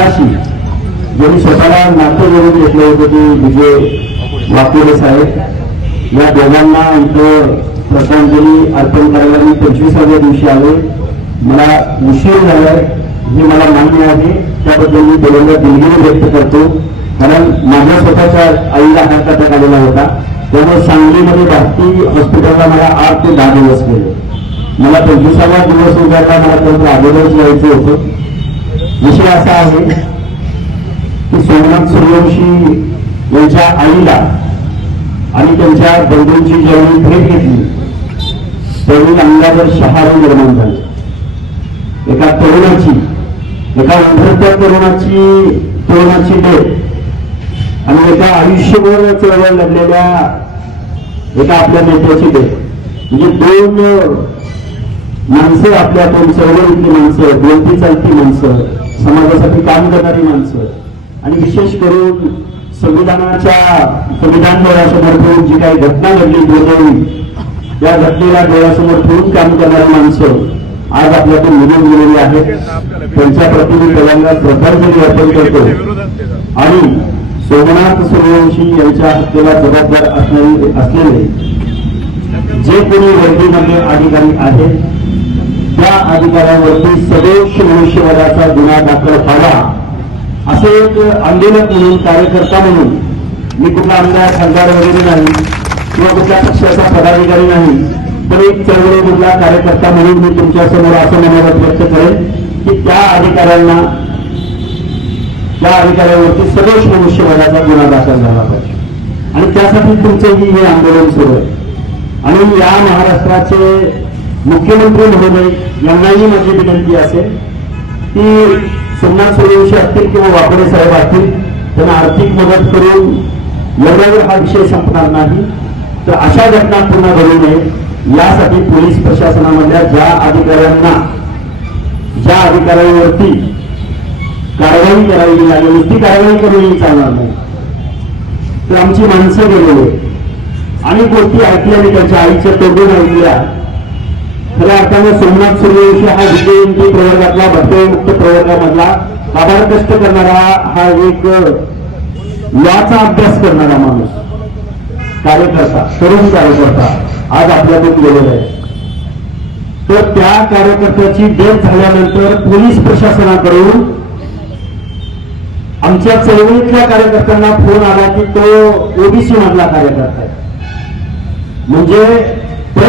मगाशी ज्यांनी स्वतःला नाट्य जोडून घेतलं होतं ते विजय वाकोडे साहेब. या दोघांना इथं श्रद्धांजली अर्पण करायला मी पंचवीसाव्या दिवशी आले मला उशीर झालाय हे मला मान्य आहे. त्याबद्दल मी दोघांना दिलगिरी व्यक्त करतो. कारण माझ्या स्वतःच्या आईला हार्ट अटक आलेला होता. त्यामुळे सांगलीमध्ये भारती हॉस्पिटलला मला आठ ते दहा दिवस गेले. मला पंचवीसावा दिवस उजाडला मला त्यांचं अगोदरच यायचं होतं. विषय असा आहे की सोमनाथ सूर्यवंशी यांच्या आईला आणि त्यांच्या बंधूंची ज्यावेळी भेट घेतली त्यावेळी अंगावर शहारे निर्माण झाले. एका तरुणाची एका उभरत्या तरुणाची तरुणाची भेट आणि एका आयुष्यभर चळवळ लढलेल्या एका आपल्या नेत्याची भेट. म्हणजे दोन माणसं आपल्या दोन चळवळीतली माणसं बोलती चालती माणसं समाजासाठी काम करणारी माणसं. आणि विशेष करून संविधानाच्या संविधान डोळ्यासमोर ठेवून जी काही घटना घडली दुर्दैवी या घटनेला डोळ्यासमोर ठेवून काम करणारी माणसं आज आपल्यातून निघून गेलेली आहेत. त्यांच्या प्रती मी पहिल्यांदा श्रद्धांजली अर्पण करतो. आणि सोमनाथ सूर्यवंशी यांच्या हत्येला जबाबदार असणारे असलेले जे कोणी वर्दीमध्ये अधिकारी आहेत अधिकाऱ्यांवरती सदैव मनुष्यवधाचा गुन्हा दाखल व्हावा असे एक आंदोलक म्हणून कार्यकर्ता म्हणून मी कुठला आमदार खासदार वगैरे नाही किंवा कुठल्या पक्षाचा पदाधिकारी नाही पण एक चळवळीमधला कार्यकर्ता म्हणून मी तुमच्यासमोर असं मनोगत व्यक्त करेन की त्या अधिकाऱ्यांना त्या अधिकाऱ्यांवरती सदोष मनुष्यवादाचा गुन्हा दाखल झाला पाहिजे. आणि त्यासाठी तुमचंही हे आंदोलन सुरू आहे. आणि या महाराष्ट्राचे मुख्यमंत्री महोदय यांनाही माझी विनंती असेल की सोमनाथ सूर्यवंशी असतील किंवा वाकडे साहेब असतील त्यांना आर्थिक मदत करून एवढ्यावर हा विषय संपणार नाही. तर अशा घटना पुन्हा घडू नये. यासाठी पोलीस प्रशासनामधल्या ज्या अधिकाऱ्यांना ज्या अधिकाऱ्यांवरती कारवाई करावी लागेल ती कारवाई करूनही चालणार नाही. तर आमची माणसं गेलेली आणि अनेक गोष्टी ऐकल्या मी त्यांच्या आईच्या तोडून ऐकल्या. खऱ्या अर्थानं सोमनाथ सूर्यवंशी हा विजयंती प्रवर्गातला भटमुक्त प्रवर्गामधला आभार कष्ट करणारा हा एक लॉचा अभ्यास करणारा माणूस कार्यकर्ता तरुण कार्यकर्ता आज आपल्यातून गेलेला आहे. तर त्या कार्यकर्त्याची डेथ झाल्यानंतर पोलीस प्रशासनाकडून आमच्या चळवळीतल्या कार्यकर्त्यांना फोन आला की तो ओबीसी मधला कार्यकर्ता आहे. म्हणजे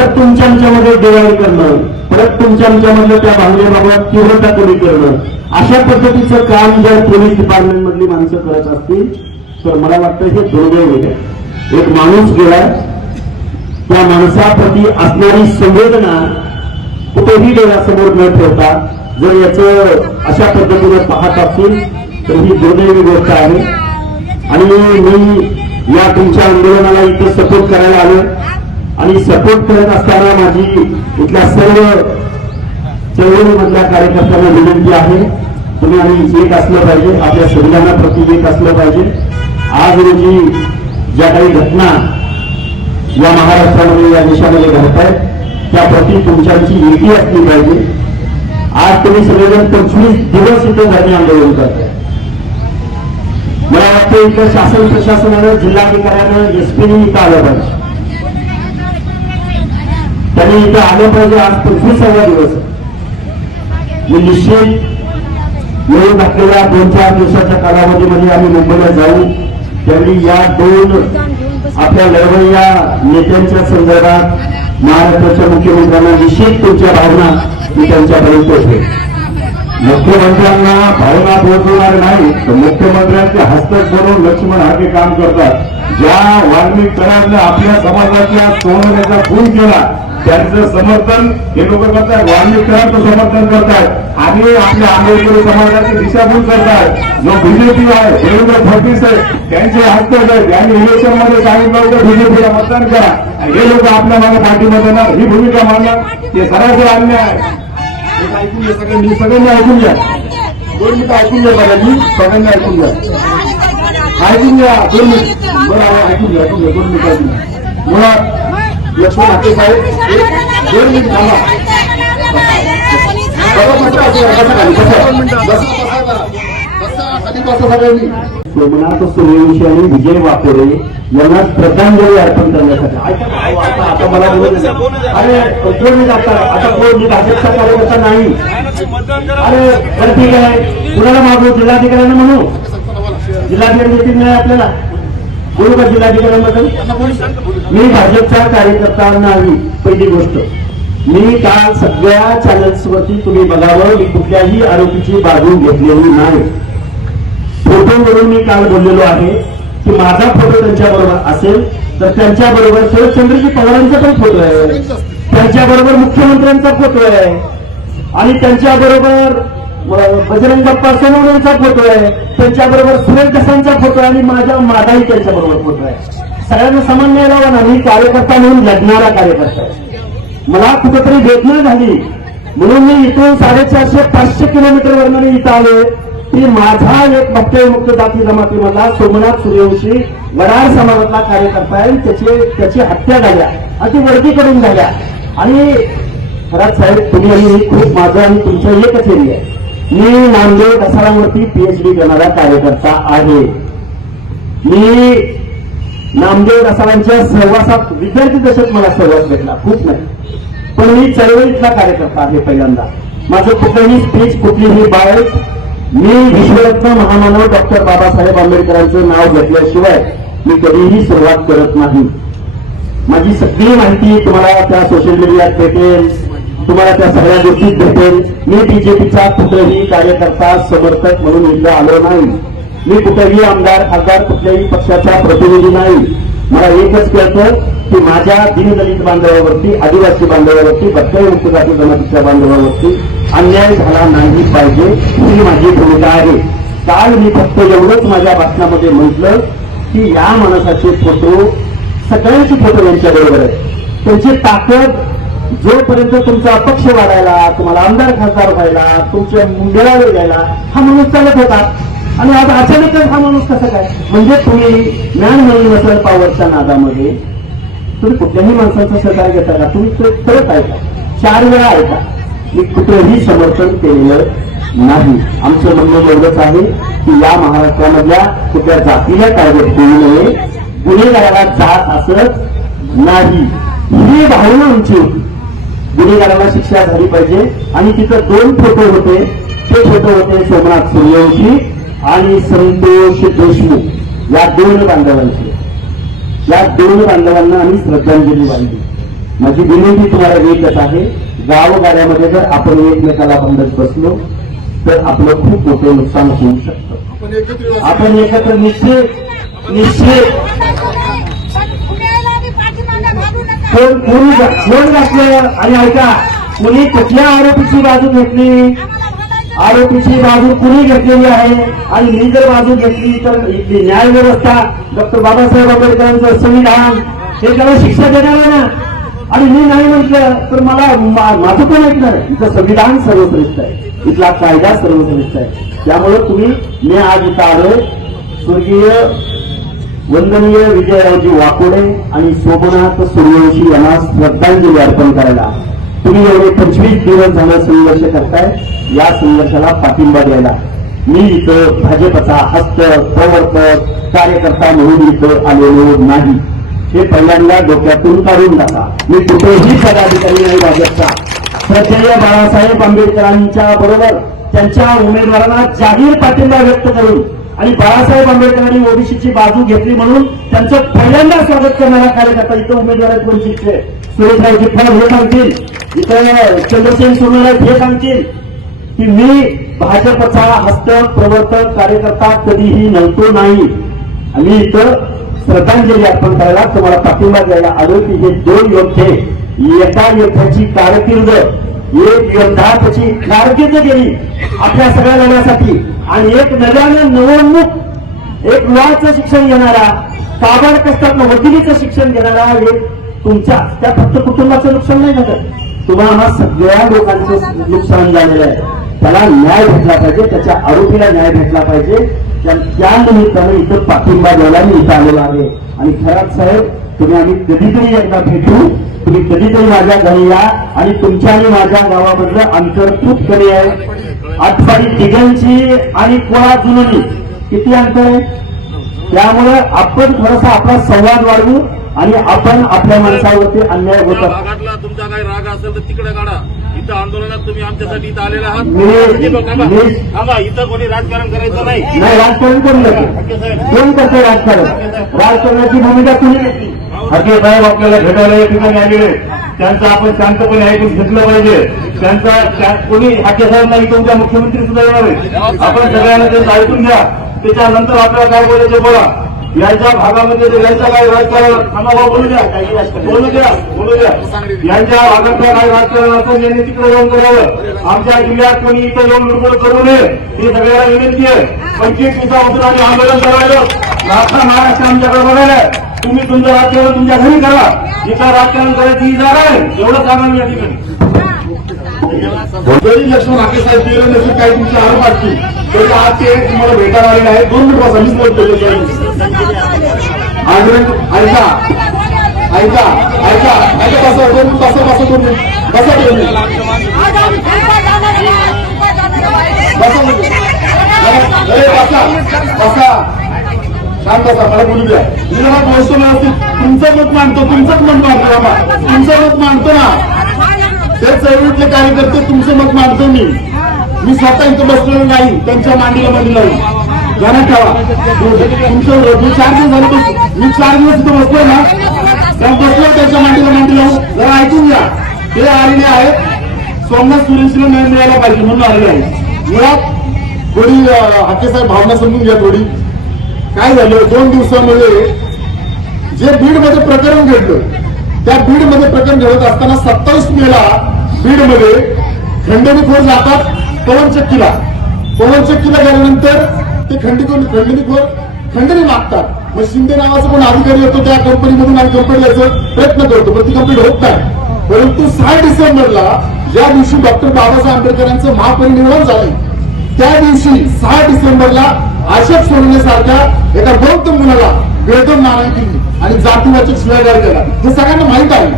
परत तुमच्या आमच्यामध्ये डिवाईड करणं परत तुमच्या आमच्यामधलं त्या भावनेबाबत तीव्रता कमी करणं अशा पद्धतीचं काम जर पोलीस डिपार्टमेंट मधली माणसं करत असतील तर मला वाटतं हे दुर्दैव आहे. एक माणूस गेला त्या माणसाप्रती असणारी संवेदना कुठेही डोळ्यासमोर न ठेवता जर याचं अशा पद्धतीने पाहत असतील तर ही दुर्दैवी गोष्ट आहे. आणि मी या तुमच्या आंदोलनाला इथं सपोर्ट करायला आलो आणि सपोर्ट करत असताना माझी इथल्या सर्व चळवळीमधल्या कार्यकर्त्यांना विनंती आहे तुम्ही आम्ही एक असलं पाहिजे आपल्या संविधानाप्रती एक असलं पाहिजे. आज रोजी ज्या काही घटना या महाराष्ट्रामध्ये या देशामध्ये घडत आहेत त्याप्रती तुमच्याची एकी असली पाहिजे. आज तुम्ही सगळेजण पंचवीस दिवस इथे धरणे आंदोलन करताय. मला वाटतं इथं शासन प्रशासनानं जिल्हाधिकाऱ्यानं एसपीने इथं आलं पाहिजे. त्यांनी इथं आलं पाहिजे आज पंचवीसावा दिवस. मी निश्चित येऊन टाकलेल्या दोन चार दिवसाच्या कालावधीमध्ये आम्ही मुंबईला जाऊ. त्यावेळी या दोन आपल्या लढवय्या नेत्यांच्या संदर्भात महाराष्ट्राच्या मुख्यमंत्र्यांना निश्चित तुमच्या भावना मी त्यांच्यापर्यंत पोहोचवेन मुख्यमंत्र्यांना भावना पोहोचवणार नाही तर मुख्यमंत्र्यांचे हस्तक बनवून लक्ष्मण हाके काम करतात. ज्या वाल्मिक करारने आपल्या समाजाच्या सोनण्याचा खून केला त्यांचं समर्थन हे लोक करतात वाल्मिकांचं समर्थन करतात आणि आपल्या आंबेडकरी समाजाची दिशाभूल करतात जो बीजेपी आहे देवेंद्र फडणवीस आहे त्यांचे हस्तक आहे त्यांनी इलेक्शनमध्ये सांगितलं होतं बीजेपीला मतदान करा. हे लोक आपल्या मागे पाठीमध्ये येणार ही भूमिका मांडणार. ते सरासरी अन्याय आहे. ऐकून घ्या सगळ्यांनी सगळ्यांनी ऐकून घ्या. दोन मिनिटं ऐकून घ्या मला मी सगळ्यांनी ऐकून घ्या. ऐकून घ्या. दोन मिनिट. बरं ऐकून घ्या ऐकून घ्या. दोन मिनिटं ऐकून घ्या. मुळात हाके साहेब एक दोन मिनिट थांबा. सोमनाथ सूर्यवंशी आणि विजय वाकोडे यांना श्रद्धांजली अर्पण करण्यासाठी. आता आता मला. अरे कोण मी आता आता कोण मी भाजपचा कार्यकर्ता नाही. अरे बरं ठीक आहे. कुणाला मागू? जिल्हाधिकाऱ्यांना म्हणू? जिल्हाधिकारी देतील नाही आपल्याला? बोलू का जिल्हाधिकाऱ्यांबद्दल? मी भाजपचा कार्यकर्ता नाही पहिली गोष्ट. मी काल सगळ्या चॅनल्सवरती तुम्ही बघावं मी कुठल्याही आरोपीची बाजू घेतलेली नाही. फोटोवरून मी काल बोललेलो आहे की माझा फोटो त्यांच्या बरोबर असेल तर त्यांच्या बरोबर शरदचंद्रजी पवारांचा पण फोटो आहे. त्यांच्या बरोबर मुख्यमंत्र्यांचा फोटो आहे. आणि त्यांच्या बरोबर बजरंग बाप्पा सोनवण्यांचा फोटो आहे. त्यांच्याबरोबर सुरेश दसांचा फोटो आहे आणि माझ्या माझाही त्यांच्याबरोबर फोटो आहे. सगळ्यांना समान न्याय लावा ना. मी कार्यकर्ता म्हणून लढणारा कार्यकर्ता आहे. मला कुठेतरी वेदना झाली. म्हणून मी इथून साडेचारशे पाचशे किलोमीटर मी इथं आलो की माझा एक भक्तमुक्त जाती जमातीमधला सोमनाथ सूर्यवंशी वडार समाजातला कार्यकर्ता आहे. त्याची त्याचे त्याची हत्या झाल्या. आणि ती करून झाल्या. आणि खरात साहेब तुम्ही आणि खूप माझं आणि तुमचं एकच एरिया आहे. मी नामदेव दसरावरती पीएचडी करणारा कार्यकर्ता आहे. मी नामदेव दसारांच्या सहवासात विद्यार्थी दशेत मला सहवास भेटला खूप नाही. पण मी चळवळीतला कार्यकर्ता आहे पहिल्यांदा. माझं कुठलंही स्पीच कुठलीही बाळ मी विश्वरत्न महामानव डॉक्टर बाबासाहेब आंबेडकरांचं नाव घेतल्याशिवाय मी कधीही सुरुवात करत नाही. माझी सगळी माहिती तुम्हाला त्या सोशल मीडियात भेटेल तुम्हाला त्या सगळ्या गोष्टीत भेटेल. मी बीजेपीचा कुठलाही कार्यकर्ता समर्थक म्हणून इथं आलो नाही. मी कुठेही आमदार खासदार कुठल्याही पक्षाचा प्रतिनिधी नाही. मला एकच कळतं की माझ्या दिनदलित बांधवावरती आदिवासी बांधवावरती भटक्या उपजाती जमातीच्या बांधवावरती अन्याय झाला नाही पाहिजे ही माझी भूमिका आहे. काल मी फक्त एवढंच माझ्या भाषणामध्ये म्हटलं की या माणसाचे फोटो सगळ्यांचे फोटो यांच्याबरोबर आहेत. त्यांची ताकद जोपर्यंत तुमचा अपक्ष वाढायला तुम्हाला आमदार खासदार व्हायला तुमच्या मुंडेला घ्यायला हा माणूस चालत होता. आणि आज अचानकच हा माणूस कसा काय? म्हणजे तुम्ही ज्ञान म्हणून नसाल पॉवरच्या नादामध्ये तुम्ही कुठल्याही माणसाचं सहकार्य घेता का? तुम्ही ते करत चार वेळा ऐका. मी कुठेही समर्थन केलेलं नाही. आमचं म्हणणं एवढंच आहे की या महाराष्ट्रामधल्या कुठल्या जातीला टार्गेट होऊ नये. गुन्हेगाराला जात असत नाही. ही भावना आमची होती. गुन्हेगाराला शिक्षा झाली पाहिजे. आणि तिथं दोन फोटो होते. ते फोटो होते सोमनाथ सूर्यवंशी आणि संतोष देशमुख. या दोन बांधवांचे. या दोन बांधवांना आम्ही श्रद्धांजली वाहिली. माझी विनंती तुम्हाला एकच आहे. गावगाड्यामध्ये जर आपण एकमेकाला बंधत बसलो तर आपलं खूप मोठं नुकसान होऊ शकतं. आपण एकत्र निश्चित निश्चित पुण्याला आणि पाठीमागे भागू नका कोण कोणी कोण घातलं आणि ऐका कोणी कुठल्या आरोपीची बाजू घेतली? आरोपीची बाजू कुणी घेतलेली आहे? आणि मी जर बाजू घेतली तर इथली न्याय व्यवस्था डॉक्टर बाबासाहेब आंबेडकरांचं संविधान हे त्याला शिक्षा देणार ना? आणि मी नाही म्हटलं तर मला माझं पण ऐकणार इथं संविधान सर्वश्रेष्ठ आहे. इथला कायदा सर्वश्रेष्ठ आहे. त्यामुळे तुम्ही मी आज इथं आलोय स्वर्गीय वंदनीय विजयरावजी वाकोडे आणि सोमनाथ सूर्यवंशी यांना श्रद्धांजली अर्पण करायला. तुम्ही एवढे पंचवीस दिवस झालं संघर्ष करताय या संघर्षाला पाठिंबा द्यायला. मी इथं भाजपचा हस्त प्रवर्तक कार्यकर्ता म्हणून इथं आलेलो नाही. हे पहिल्यांदा डोक्यातून काढून टाका. मी कुठेही पदाधिकारी नाही भाजपचा. श्रद्धेय बाळासाहेब आंबेडकरांच्या बरोबर त्यांच्या उमेदवारांना जाहीर पाठिंबा व्यक्त करून आणि बाळासाहेब आंबेडकरांनी ओबीसीची बाजू घेतली म्हणून त्यांचं पहिल्यांदा स्वागत करणारा कार्यकर्ता इथं उमेदवार आहेत वंचितचे सुरेशराव जितफळ हे सांगतील. इथं चंद्रसेन सोनवणे हे सांगतील. की मी भाजपचा हस्त प्रवर्तक कार्यकर्ता कधीही नव्हतो नाही. आणि इथं श्रद्धांजली अर्पण करायला तुम्हाला पाठिंबा द्यायला आलो की हे दोन योद्धे एका योद्ध्याची कारकीर्द एक योद्धाची त्याची कारकीर्द गेली आपल्या सगळ्या लढ्यासाठी आणि एक नव्यानं नवोन्मुख एक लॉचं शिक्षण घेणारा काबाड कष्टात वकिलीचं शिक्षण घेणारा एक तुमच्या त्या फक्त कुटुंबाचं नुकसान नाही झालं. तुम्हाला सगळ्या लोकांचं नुकसान झालेलं आहे. त्याला न्याय भेटला पाहिजे त्याच्या आरोपीला न्याय भेटला पाहिजे. त्या त्या निमित्तानं इथं पाठिंबा द्यायला मी इथं आलेलो आहे. आणि खराब साहेब तुम्ही आम्ही कधीतरी एकदा भेटू. तुम्ही कधीतरी माझ्या घरी या. आणि तुमच्या आणि माझ्या गावामधलं अंतर खूप कमी आहे. आठवाडी तिघांची आणि कोळा जुननी किती अंतर आहे? त्यामुळे आपण थोडासा आपला संवाद वाढवू आणि आपण आपल्या माणसावरती अन्याय होतात. भागातला तुमचा काही राग असेल तर तिकडे काढा. इथं आंदोलनात तुम्ही आमच्यासाठी इथं आलेला आहात. हे इथं कोणी राजकारण करायचं नाही. नाही राजकारण करते साहेब. कोण करते राजकारण? राजकारणाची भूमिका तुम्ही घेतली. हके साहेब आपल्याला भेटायला या ठिकाणी आलेले त्यांचं आपण शांतपणे ऐकून घेतलं पाहिजे. त्यांचा त्या- कोणी हाके साहेब नाही तुमच्या मुख्यमंत्री सुद्धा येणार आहे आपण सगळ्यांना त्यांचं ऐकून घ्या. त्याच्यानंतर आपल्याला काय बोलायचे बोला. यांच्या भागामध्ये जे यांच्या काही राजकारण भाऊ, बोलू द्या. बोलू द्या बोलू द्या. यांच्या भागातलं काही राजकारण असेल यांनी तिकडे जाऊन करावं. आमच्या जिल्ह्यात कोणी इथं जाऊन लुडबुड करू नये ही सगळ्याला विनंती आहे. पंचवीस दिवसापासून आम्ही आंदोलन करायला. लाखा महाराष्ट्र आमच्याकडे बघायला आहे. तुम्ही तुमचं राजकारण तुमच्या घरी करा. इथं राजकारण करायची ही जागा आहे. एवढं सांगा या ठिकाणी जरी लक्ष्मण हाके साहेब गेले नसून काही तुमचे आरोप असतील तरी आज ते तुम्हाला भेटायला आलेले आहेत. दोन मिनिट बसा मीच बोलतो आग्रह ऐका. ऐका. ऐका. ऐका कसं दोन कसं कसं दोन कसं दोन मिनिट. आज आम्ही बसा बसा. बसा. शांत असा मला बोलू द्या. मी जरा बोलतो ना तुमचं मत मानतो तुमचंच मत मानतो बाबा तुमचं मत मानतो ना. ते चळवळीतले कार्यकर्ते तुमचं मत मानतो मी. मी स्वतः इथं बसलेलो नाही त्यांच्या मांडीला मध्ये लावून. ध्यानात ठेवा. तुमचं मी चार दिवस झाले मी चार दिवस इथं बसलो ना. त्या बसलो त्यांच्या मांडीला मांडी लावून. जरा ऐकून घ्या. ते आलेले आहेत. सोमनाथ सुरेशला न्याय मिळायला पाहिजे म्हणून आलेले आहेत. मुळात थोडी हाके साहेब भावना समजून घ्या थोडी. काय झालं? दोन दिवसामध्ये जे बीडमध्ये प्रकरण घडलं त्या बीडमध्ये प्रकरण घडत असताना सत्तावीस मेला बीडमध्ये खंडणीखोर जातात पवनचक्कीला पवनचक्कीला गेल्यानंतर ते खंडीखोर खंडणीखोर खंडणी मागतात. मग शिंदे नावाचा कोण अधिकारी येतो त्या कंपनीमधून आणि कंपनी यायचं प्रयत्न करतो पण ती कंपनी होत नाही. परंतु सहा डिसेंबरला ज्या दिवशी डॉक्टर बाबासाहेब आंबेडकरांचं महापरिनिर्वाण झालं त्या दिवशी सहा डिसेंबरला अशोक सोडण्यासारख्या एका बौद्ध मुलाला बेदम मारहाण केली आणि जातीवाचक शिवागार केला. हे सगळ्यांना माहीत आहे.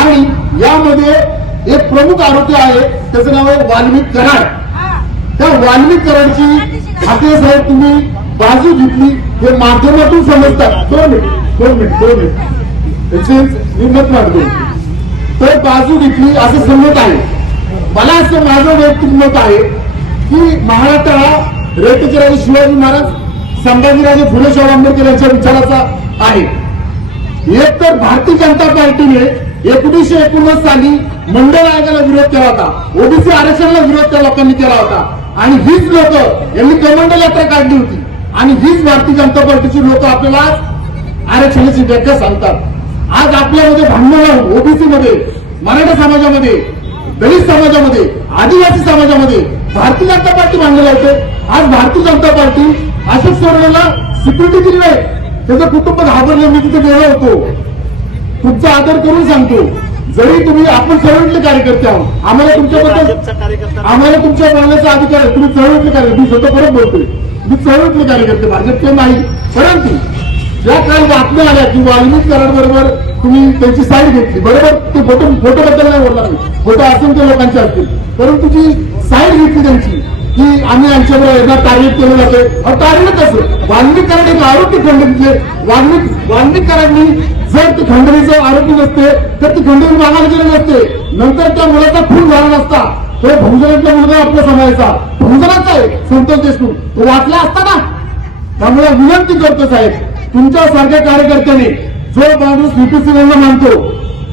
आणि यामध्ये एक प्रमुख आरोपी आहे त्याचं नाव आहे वाल्मिक कराड. त्या वाल्मिक कराडची ठाकरे साहेब तुम्ही बाजू घेतली हे माध्यमातून समजतात. दोन मिनिट दोन मिनिट दोन मिनिट. त्याचे मी मत मांडतो तर बाजू घेतली असं समजत आहे. मला असं माझं वैयक्तिक मत आहे की महाराष्ट्राला रयतेचे राजे शिवाजी महाराज संभाजीराजे फुले शाहू आंबेडकर यांच्या विचाराचा आहे. एक तर भारतीय जनता पार्टीने एकोणीसशे एकोणीस साली मंडळ आयोगाला विरोध केला होता. ओबीसी आरक्षणाला विरोध त्या लोकांनी केला होता. आणि हीच लोक यांनी कमंडल यात्रा काढली होती. आणि हीच भारतीय जनता पार्टीची लोक आपल्याला आज आरक्षणाची व्याख्या सांगतात. आज आपल्यामध्ये भांडण ओबीसी मध्ये मराठा समाजामध्ये दलित समाजामध्ये आदिवासी समाजामध्ये भारतीय जनता पार्टी भांडण लावते आज भारतीय जनता पार्टी अशोक सोनवणेला सिक्युरिटी दिली नाही त्याचं कुटुंब घाबरलं मी तिथे गेलो होतो. तुमचा आदर करून सांगतो. जरी तुम्ही आपण चळवळीतले कार्यकर्ते आहोत. आम्हाला तुमच्याबद्दल आम्हाला तुमच्या बोलण्याचा अधिकार आहे. तुम्ही चळवळीतले कार्यकर्ते. मी स्वतः परत बोलतोय. मी चळवळीतले कार्यकर्ते. भाजपचे नाही. परंतु ज्या काही बातम्या आल्या की वाल्मिक कराड बरोबर तुम्ही त्यांची साईड घेतली. बरोबर? ते फोटो फोटो बद्दल नाही बोलणार मी. फोटो असंख्य लोकांचे असतील. परंतु जी साईड घेतली त्यांची की आम्ही यांच्याबरोबर एकदा टार्गेट केलं जाते. टार्गेट असं वाल्मिक एक आरोपी खंडणीचे वाल्मिक जर ती खंडणीचे आरोपी नसते तर ती खंडणी मागायला गेले नसते. नंतर त्या मुलाचा खून झाला नसता. तो भूजनातला मुलगा आपल्या समाजाचा. भूजनाचा आहे संतोष देशमुख. तो वाचला असता ना? त्यामुळे विनंती करतो साहेब तुमच्यासारख्या कार्यकर्त्यांनी जो माणूस व्हीपी सिंगांना मानतो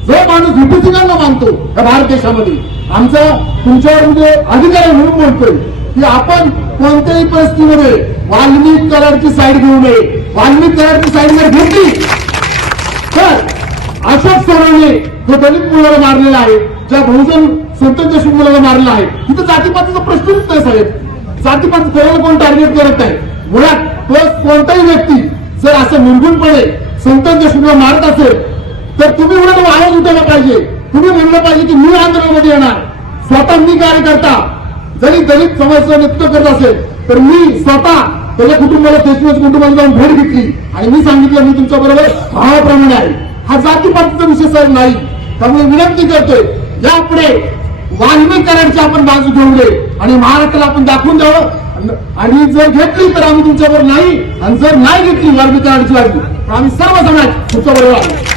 जो माणूस व्हीपी सिंगांना मानतो या भारत देशामध्ये. आमचा तुमच्यावर म्हणजे अधिकारी म्हणून बोलतोय. की आपण कोणत्याही परिस्थितीमध्ये वाल्मिक कराडची साईड घेऊ नये. वाल्मिक कराडची साईड जर घेतली तर अशोक सोनवणे जो दलित मुलाला मारलेला आहे ज्या बहुजन संत देशमुख मुलाला मारलेला आहे तिथं जातीपातीचा प्रश्नच नाही साहेब. जातीपात कोणाला कोण टार्गेट करत नाही मुळात तो कोणताही व्यक्ती जर असं निर्गुणपणे संत देशमुखला मारत असेल तर तुम्ही म्हणून आवाज उठवला पाहिजे. तुम्ही म्हणलं पाहिजे की मी आंदोलनामध्ये येणार. स्वतः मी कार्यकर्ता. जरी दलित समाजाचं नेतृत्व करत असेल तर मी स्वतः त्याच्या कुटुंबाला देशमुख कुटुंबाला जाऊन भेट घेतली. आणि मी सांगितलं मी तुमच्या बरोबर भावाप्रमाणे आहे. हा जातीपातीचा विषय साहेब नाही. त्यामुळे विनंती करतोय यापुढे वाल्मिक आपण बाजू घेऊ नये आणि महाराष्ट्राला आपण दाखवून द्यावं. आणि जर घेतली तर आम्ही तुमच्यावर नाही आणि जर नाही घेतली वाढली तर आम्ही सर्व समाज तुमच्याबरोबर आहोत.